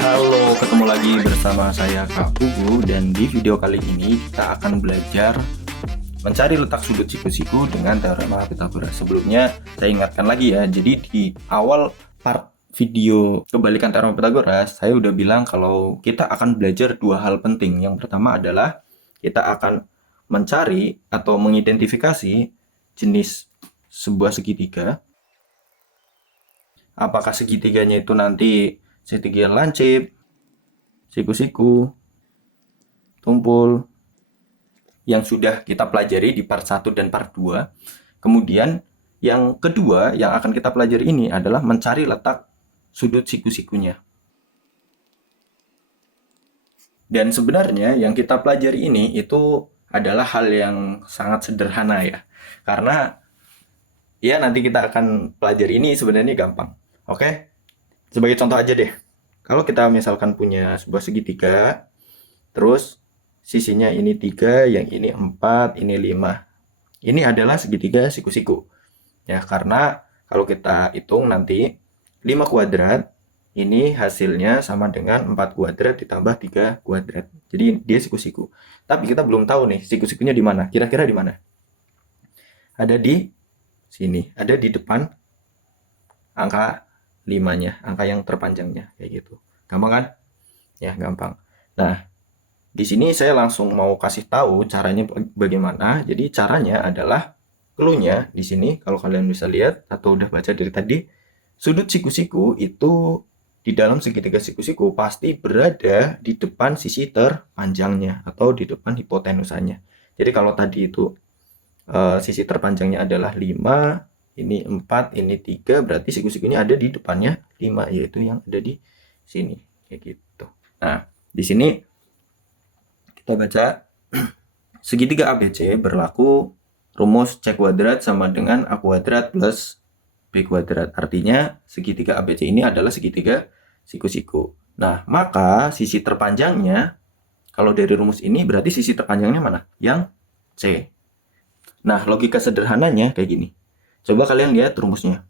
Halo, ketemu lagi bersama saya Kak Pugu, dan di video kali ini kita akan belajar mencari letak sudut siku-siku dengan teorema Pythagoras. Sebelumnya saya ingatkan lagi ya, jadi di awal part video kebalikan teorema Pythagoras, saya udah bilang kalau kita akan belajar dua hal penting. Yang pertama adalah kita akan mencari atau mengidentifikasi jenis sebuah segitiga. Apakah segitiganya itu nanti segitiga lancip, siku-siku, tumpul, yang sudah kita pelajari di part 1 dan part 2. Kemudian yang kedua yang akan kita pelajari ini adalah mencari letak sudut siku-sikunya. Dan sebenarnya yang kita pelajari ini itu adalah hal yang sangat sederhana ya. Karena ya nanti kita akan pelajari ini sebenarnya gampang. Oke? Sebagai contoh aja deh. Kalau kita misalkan punya sebuah segitiga, terus sisinya ini 3, yang ini 4, ini 5. Ini adalah segitiga siku-siku. Ya, karena kalau kita hitung nanti 5 kuadrat ini hasilnya sama dengan 4 kuadrat ditambah 3 kuadrat. Jadi dia siku-siku. Tapi kita belum tahu nih siku-sikunya di mana. Kira-kira di mana? Ada di sini, ada di depan angka 5-nya, angka yang terpanjangnya kayak gitu. Gampang kan? Ya, gampang. Nah, di sini saya langsung mau kasih tahu caranya bagaimana. Jadi caranya adalah clue-nya di sini kalau kalian bisa lihat atau udah baca dari tadi, sudut siku-siku itu di dalam segitiga siku-siku pasti berada di depan sisi terpanjangnya atau di depan hipotenusanya. Jadi kalau tadi itu sisi terpanjangnya adalah 5, ini 4, ini 3, berarti siku-sikunya ada di depannya 5, yaitu yang ada di sini kayak gitu. Nah, di sini kita baca segitiga ABC berlaku rumus C kuadrat sama dengan A kuadrat plus B kuadrat. Artinya segitiga ABC ini adalah segitiga siku-siku. Nah, maka sisi terpanjangnya, kalau dari rumus ini berarti sisi terpanjangnya mana? Yang C. Nah, logika sederhananya kayak gini. Coba kalian lihat rumusnya.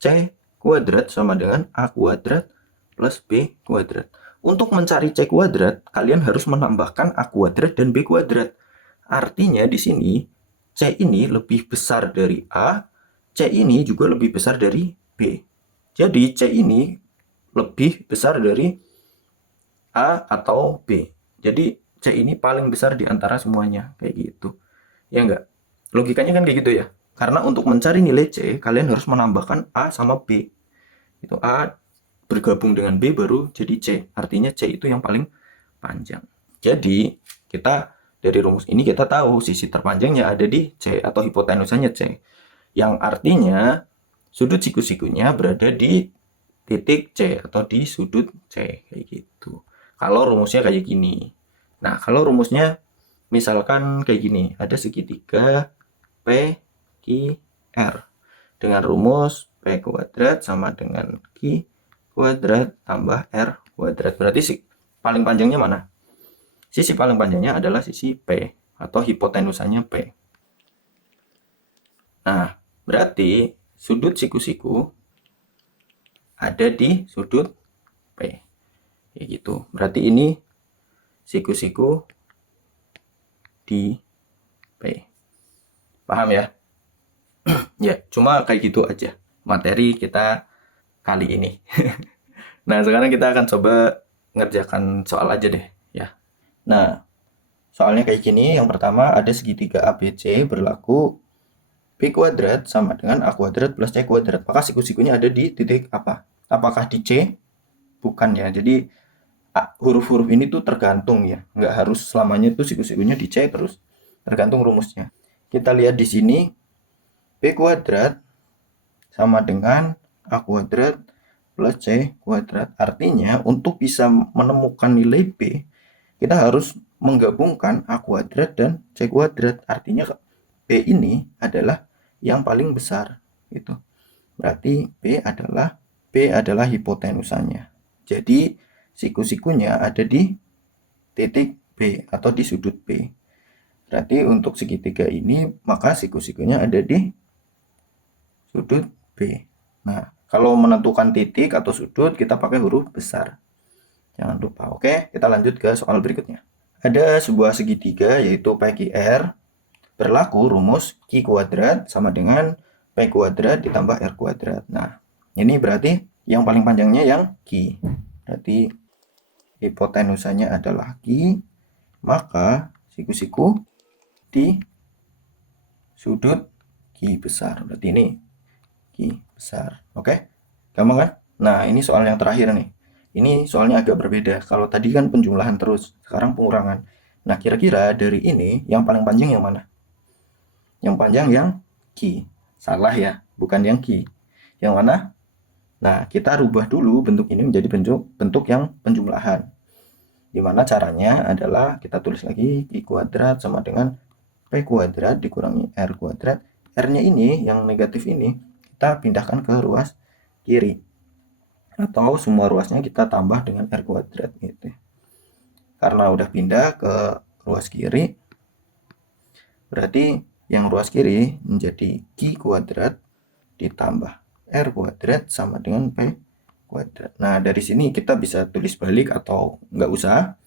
C kuadrat sama dengan A kuadrat plus B kuadrat. Untuk mencari C kuadrat, kalian harus menambahkan A kuadrat dan B kuadrat. Artinya di sini C ini lebih besar dari A, C ini juga lebih besar dari B. Jadi C ini lebih besar dari A atau B. Jadi C ini paling besar di antara semuanya kayak gitu. Ya enggak? Logikanya kan kayak gitu ya. Karena untuk mencari nilai C, kalian harus menambahkan A sama B. Itu A bergabung dengan B baru jadi C. Artinya C itu yang paling panjang. Jadi kita dari rumus ini kita tahu sisi terpanjangnya ada di C atau hipotenusanya C. Yang artinya sudut siku-sikunya berada di titik C atau di sudut C kayak gitu. Kalau rumusnya kayak gini. Nah, kalau rumusnya misalkan kayak gini, ada segitiga P, Q, R dengan rumus P kuadrat sama dengan Q kuadrat tambah R kuadrat. Berarti paling panjangnya mana? Sisi paling panjangnya adalah sisi P atau hipotenusanya P. Nah, berarti sudut siku-siku ada di sudut P. Kayak gitu. Berarti ini siku-siku di P. Paham ya? Ya, cuma kayak gitu aja materi kita kali ini. Nah, sekarang kita akan coba ngerjakan soal aja deh ya. Nah, soalnya kayak gini. Yang pertama ada segitiga ABC berlaku B kuadrat sama dengan A kuadrat plus C kuadrat. Maka siku-sikunya ada di titik apa? Apakah di C? Bukan ya. Jadi huruf-huruf ini tuh tergantung ya. Nggak harus selamanya tuh siku-sikunya di C terus. Tergantung rumusnya. Kita lihat di sini B kuadrat sama dengan A kuadrat plus C kuadrat. Artinya untuk bisa menemukan nilai B, kita harus menggabungkan A kuadrat dan C kuadrat. Artinya B ini adalah yang paling besar. Gitu. Berarti B adalah hipotenusanya. Jadi siku-sikunya ada di titik B atau di sudut B. Berarti untuk segitiga ini maka siku-sikunya ada di sudut B. Nah, kalau menentukan titik atau sudut kita pakai huruf besar. Jangan lupa. Oke, kita lanjut ke soal berikutnya. Ada sebuah segitiga yaitu PQR. Berlaku rumus Q kuadrat sama dengan P kuadrat ditambah R kuadrat. Nah, ini berarti yang paling panjangnya yang Q. Berarti hipotenusanya adalah Q, maka siku-siku di sudut Q besar. Berarti ini Q besar. Oke? Gampang kan? Nah, ini soal yang terakhir nih. Ini soalnya agak berbeda. Kalau tadi kan penjumlahan terus, sekarang pengurangan. Nah, kira-kira dari ini yang paling panjang yang mana? Yang panjang yang Q. Salah ya, bukan yang Q. Yang mana? Nah, kita rubah dulu bentuk ini menjadi bentuk yang penjumlahan. Dimana caranya adalah kita tulis lagi Q kuadrat sama dengan P kuadrat dikurangi R kuadrat. R-nya ini, yang negatif ini, kita pindahkan ke ruas kiri. Atau semua ruasnya kita tambah dengan R kuadrat gitu. Karena udah pindah ke ruas kiri, berarti yang ruas kiri menjadi Q kuadrat ditambah R kuadrat sama dengan P kuadrat. Nah, dari sini kita bisa tulis balik atau nggak usah.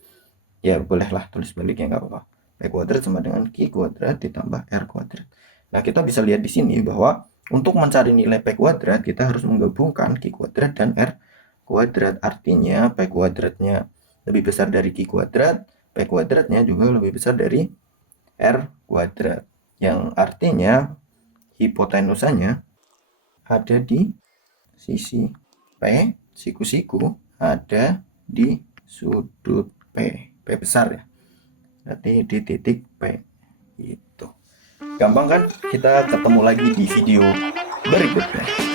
Ya, bolehlah tulis balik ya, nggak apa-apa. P kuadrat sama dengan Q kuadrat ditambah R kuadrat. Nah, kita bisa lihat di sini bahwa untuk mencari nilai P kuadrat, kita harus menggabungkan Q kuadrat dan R kuadrat. Artinya P kuadratnya lebih besar dari Q kuadrat, P kuadratnya juga lebih besar dari R kuadrat. Yang artinya hipotenusanya ada di sisi P, siku-siku ada di sudut P. P besar ya. Berarti di titik P. Itu. Gampang kan? Kita ketemu lagi di video berikutnya.